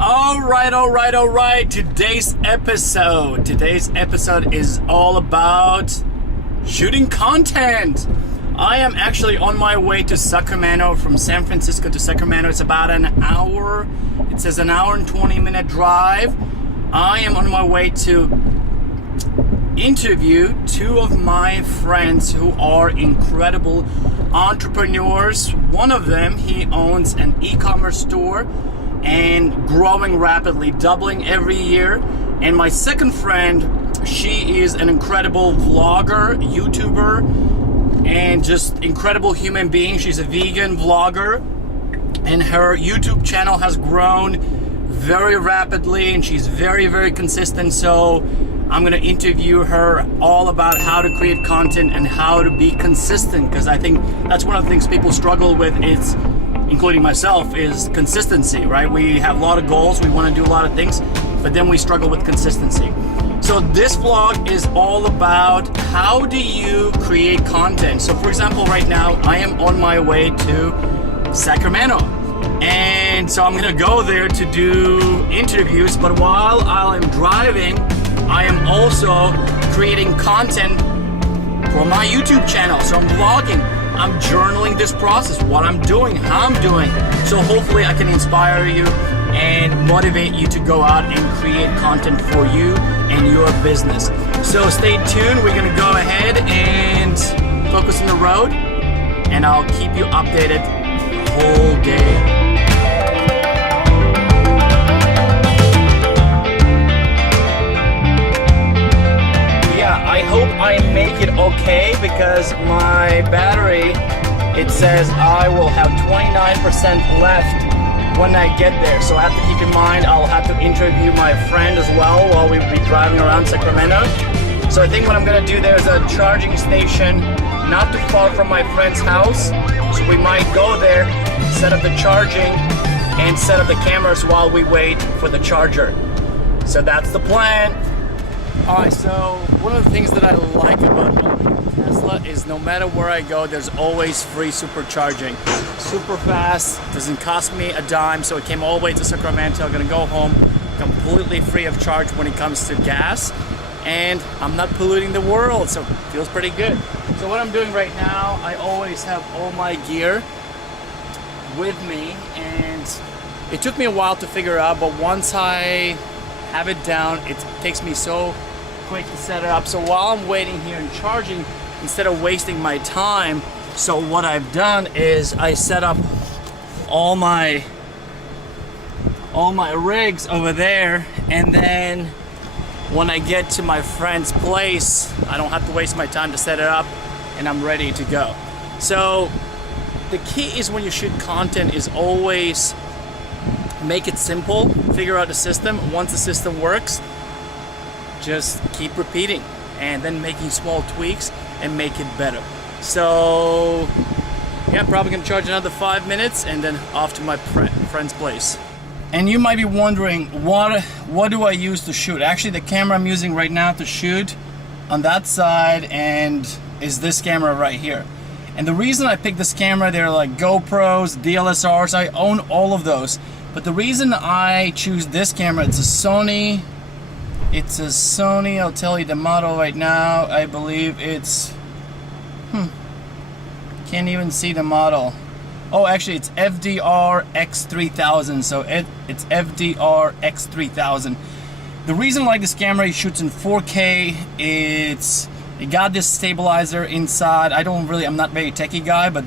All right. Today's episode is all about shooting content. I am actually on my way to Sacramento. From San Francisco to Sacramento, it's about an hour. It says an hour and 20-minute drive. I am on my way to interview two of my friends who are incredible entrepreneurs. One of them, he owns an e-commerce store and growing rapidly, doubling every year. And my second friend, she is an incredible vlogger, YouTuber, and just incredible human being. She's a vegan vlogger, and her YouTube channel has grown very rapidly, and she's very consistent. So I'm gonna interview her all about how to create content and how to be consistent, because I think that's one of the things people struggle with, is including myself, is consistency, right? We have a lot of goals, we want to do a lot of things, but then we struggle with consistency. So this vlog is all about how do you create content. So for example, right now I am on my way to Sacramento, and so I'm gonna go there to do interviews, but while I'm driving, I am also creating content for my YouTube channel. So I'm vlogging, I'm journaling this process, what I'm doing, how I'm doing. So hopefully I can inspire you and motivate you to go out and create content for you and your business. So stay tuned. We're gonna go ahead and focus on the road, and I'll keep you updated the whole day. I hope I make it okay, because my battery, it says I will have 29% left when I get there. So I have to keep in mind I'll have to interview my friend as well while we'll be driving around Sacramento. So I think what I'm gonna do, there's a charging station not too far from my friend's house. So we might go there, set up the charging, and set up the cameras while we wait for the charger. So that's the plan. Alright, so one of the things that I like about Tesla is no matter where I go, there's always free supercharging. Super fast, doesn't cost me a dime, so it came all the way to Sacramento. I'm gonna go home completely free of charge when it comes to gas, and I'm not polluting the world, so it feels pretty good. So what I'm doing right now, I always have all my gear with me, and it took me a while to figure out, but once I have it down, it takes me so quick to set it up. So while I'm waiting here and charging, instead of wasting my time, so what I've done is I set up all my rigs over there, and then when I get to my friend's place, I don't have to waste my time to set it up, and I'm ready to go. So the key is when you shoot content is always make it simple, figure out the system. Once the system works, just keep repeating and then making small tweaks and make it better. So yeah, I'm probably gonna charge another 5 minutes and then off to my friend's place. And you might be wondering, what do I use to shoot? Actually, the camera I'm using right now to shoot on that side and is this camera right here. And the reason I picked this camera, they're like GoPros, DSLRs, I own all of those. But the reason I choose this camera, it's a Sony, I'll tell you the model right now. I believe it's, can't even see the model. Oh, actually it's FDR X3000, so it's FDR X3000. The reason I like this camera, it shoots in 4K, it got this stabilizer inside. I'm not very techie guy, but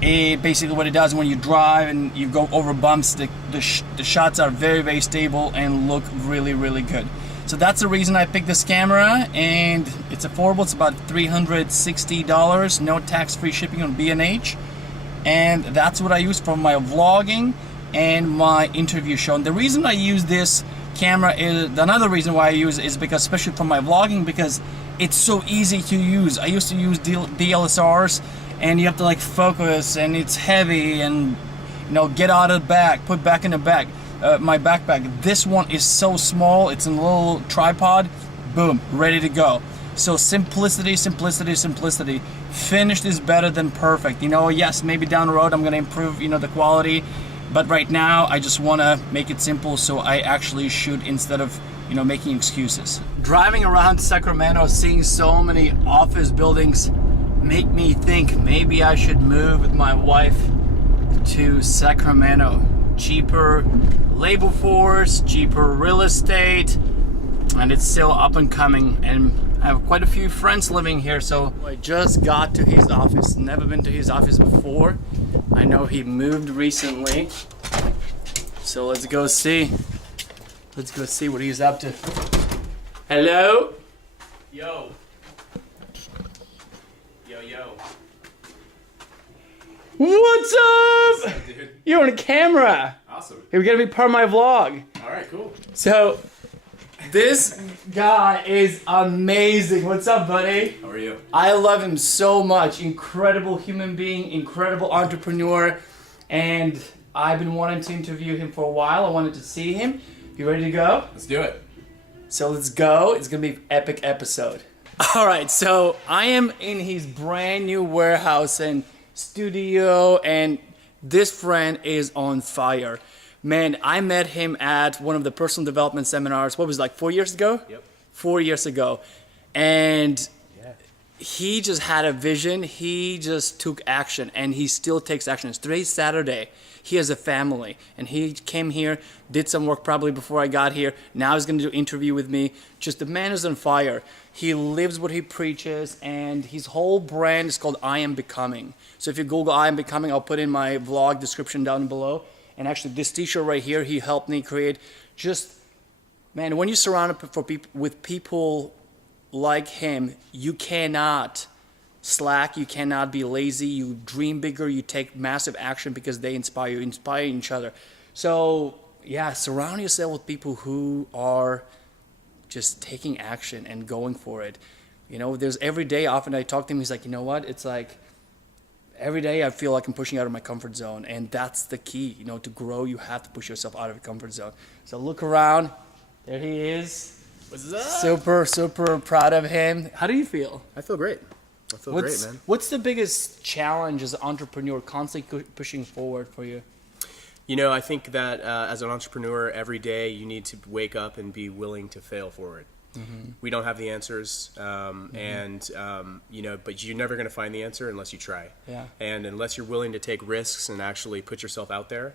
basically what it does when you drive and you go over bumps, the shots are very stable and look really good. So that's the reason I picked this camera, and it's affordable. It's about $360, no tax-free shipping on B&H, and that's what I use for my vlogging and my interview show. And the reason I use this camera is, another reason why I use it is because, especially for my vlogging, because it's so easy to use. I used to use DSLRs, and you have to like focus, and it's heavy, and get out of the bag, put back in the bag. My backpack. This one is so small, it's in a little tripod, boom, ready to go. So simplicity. Finished is better than perfect. Yes, maybe down the road I'm gonna improve, the quality But right now, I just want to make it simple, so I actually shoot instead of, making excuses. Driving around Sacramento, seeing so many office buildings, make me think maybe I should move with my wife to Sacramento. Cheaper labor force, cheaper real estate, and it's still up and coming. And I have quite a few friends living here, so I just got to his office. Never been to his office before. I know he moved recently, so let's go see. Let's go see what he's up to. Hello? Yo. Yo. What's up? What's up, dude? You're on camera. Awesome. You're gonna be part of my vlog. All right, cool. So, this guy is amazing. What's up, buddy? How are you? I love him so much. Incredible human being, incredible entrepreneur, and I've been wanting to interview him for a while. I wanted to see him. You ready to go? Let's do it. So let's go. It's gonna be an epic episode. All right, so I am in his brand new warehouse and studio, and this friend is on fire. Man, I met him at one of the personal development seminars. What was it, like 4 years ago? Yep. 4 years ago. And he just had a vision. He just took action, and he still takes action. Today's Saturday. He has a family, and he came here, did some work probably before I got here. Now he's going to do an interview with me. Just the man is on fire. He lives what he preaches, and his whole brand is called I Am Becoming. So if you Google I Am Becoming, I'll put in my vlog description down below. And actually, this t-shirt right here, he helped me create. Just, man, when you're surrounded with people like him, you cannot slack, you cannot be lazy, you dream bigger, you take massive action because they inspire each other. So yeah, surround yourself with people who are just taking action and going for it. There's every day, often I talk to him, he's like, you know what, it's like every day I feel like I'm pushing out of my comfort zone, and that's the key. To grow, you have to push yourself out of your comfort zone. So look around, there he is. What's up? Super proud of him. How do you feel? I feel great. I feel great, man. What's the biggest challenge as an entrepreneur constantly pushing forward for you? I think that as an entrepreneur, every day you need to wake up and be willing to fail forward. Mm-hmm. We don't have the answers, but you're never going to find the answer unless you try. Yeah. And unless you're willing to take risks and actually put yourself out there,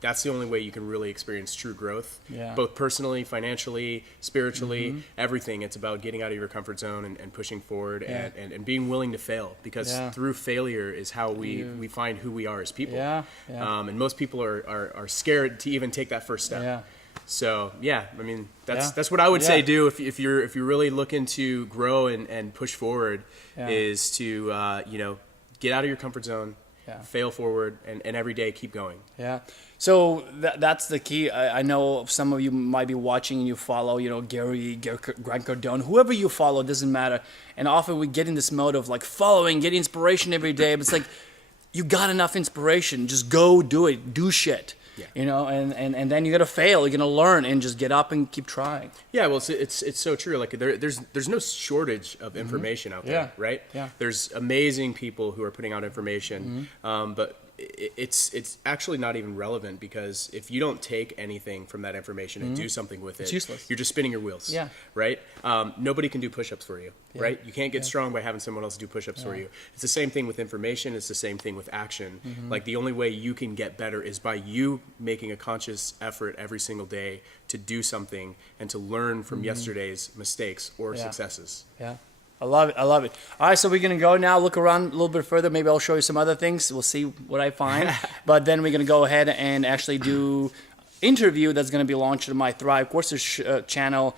that's the only way you can really experience true growth, both personally, financially, spiritually, everything. It's about getting out of your comfort zone and pushing forward and being willing to fail, because through failure is how we find who we are as people. And most people are scared to even take that first step. So that's what I would say do if you're really looking to grow and push forward, is to get out of your comfort zone. Fail forward, and every day keep going. So that's the key. I know some of you might be watching and you follow, Gary, Grant Cardone, whoever you follow, doesn't matter. And often we get in this mode of like following, getting inspiration every day. But it's like, you got enough inspiration. Just go do it. Do shit. And then you got to fail. You're going to learn and just get up and keep trying. Yeah, well, it's so true. Like there's no shortage of information out there, right? There's amazing people who are putting out information, but it's actually not even relevant, because if you don't take anything from that information and do something with it, it's useless. You're just spinning your wheels. Right? Nobody can do push-ups for you, right? You can't get strong by having someone else do push-ups for you. It's the same thing with information. It's the same thing with action. Like, the only way you can get better is by you making a conscious effort every single day to do something and to learn from yesterday's mistakes or successes. I love it. All right, so we're going to go now, look around a little bit further. Maybe I'll show you some other things. We'll see what I find. But then we're going to go ahead and actually do interview that's going to be launched on my Thrive courses channel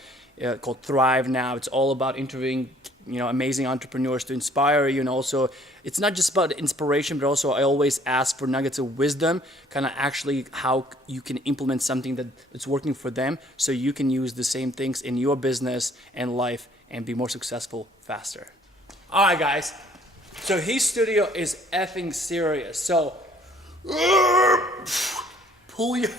called Thrive Now. It's all about interviewing amazing entrepreneurs to inspire you. And also, it's not just about inspiration, but also I always ask for nuggets of wisdom, kind of actually how you can implement something that's working for them, so you can use the same things in your business and life and be more successful faster. All right, guys. So his studio is effing serious. So pull your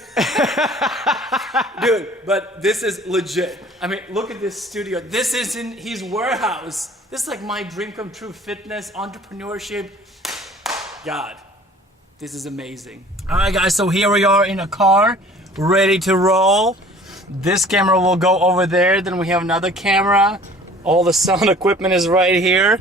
dude, but this is legit. I mean, look at this studio. This is in his warehouse. This is like my dream come true. Fitness, entrepreneurship. God, This is amazing. All right, guys, so here we are in a car, ready to roll. This camera will go over there. Then we have another camera. All the sound equipment is right here,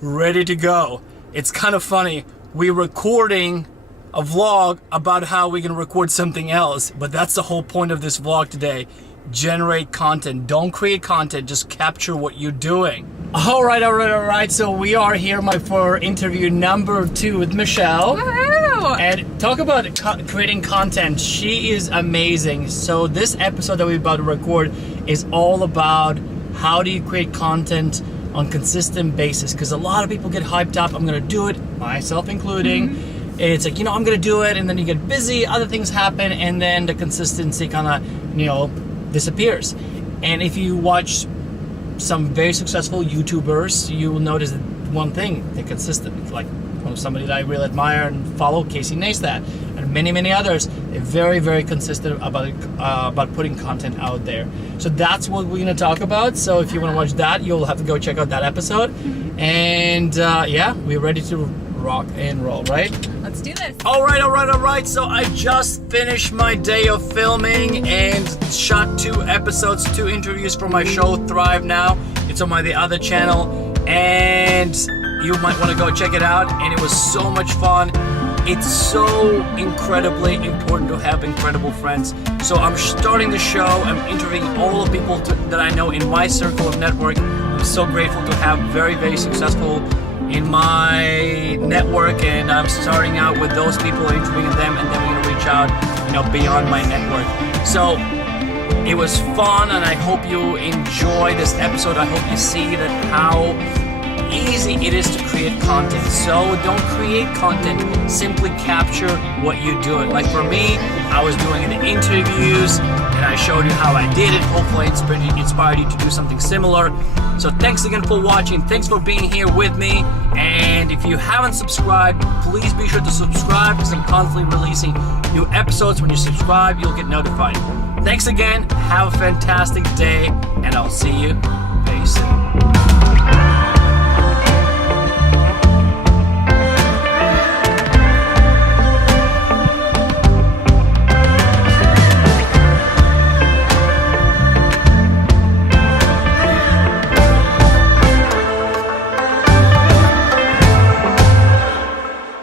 ready to go. It's kind of funny. We're recording a vlog about how we can record something else, but that's the whole point of this vlog today. Generate content. Don't create content, just capture what you're doing. All right. So we are here for interview number 2 with Michelle. Woohoo! And talk about creating content. She is amazing. So this episode that we're about to record is all about how do you create content on consistent basis, because a lot of people get hyped up. I'm gonna do it, myself including. It's like, I'm gonna do it, and then you get busy, other things happen, and then the consistency kind of, disappears. And if you watch some very successful YouTubers, you will notice that one thing, they're consistent. Like somebody that I really admire and follow, Casey Neistat, and many others. They're very, very consistent about putting content out there. So that's what we're gonna talk about. So if you want to watch that, you'll have to go check out that episode. And we're ready to rock and roll, right? Let's do this. All right. So I just finished my day of filming and shot 2 episodes, 2 interviews for my show Thrive Now. It's on the other channel, and you might want to go check it out. And it was so much fun. It's so incredibly important to have incredible friends. So I'm starting the show. I'm interviewing all the people that I know in my circle of network. I'm so grateful to have very, very successful in my network, and I'm starting out with those people, interviewing them, and then we're gonna reach out, beyond my network. So it was fun, and I hope you enjoy this episode. I hope you see that how easy it is to create content. So don't create content, simply capture what you're doing. Like for me, I was doing the interviews, and I showed you how I did it. Hopefully I inspired you to do something similar. So thanks again for watching. Thanks for being here with me. And if you haven't subscribed, please be sure to subscribe, because I'm constantly releasing new episodes. When you subscribe, you'll get notified. Thanks again. Have a fantastic day, and I'll see you very soon.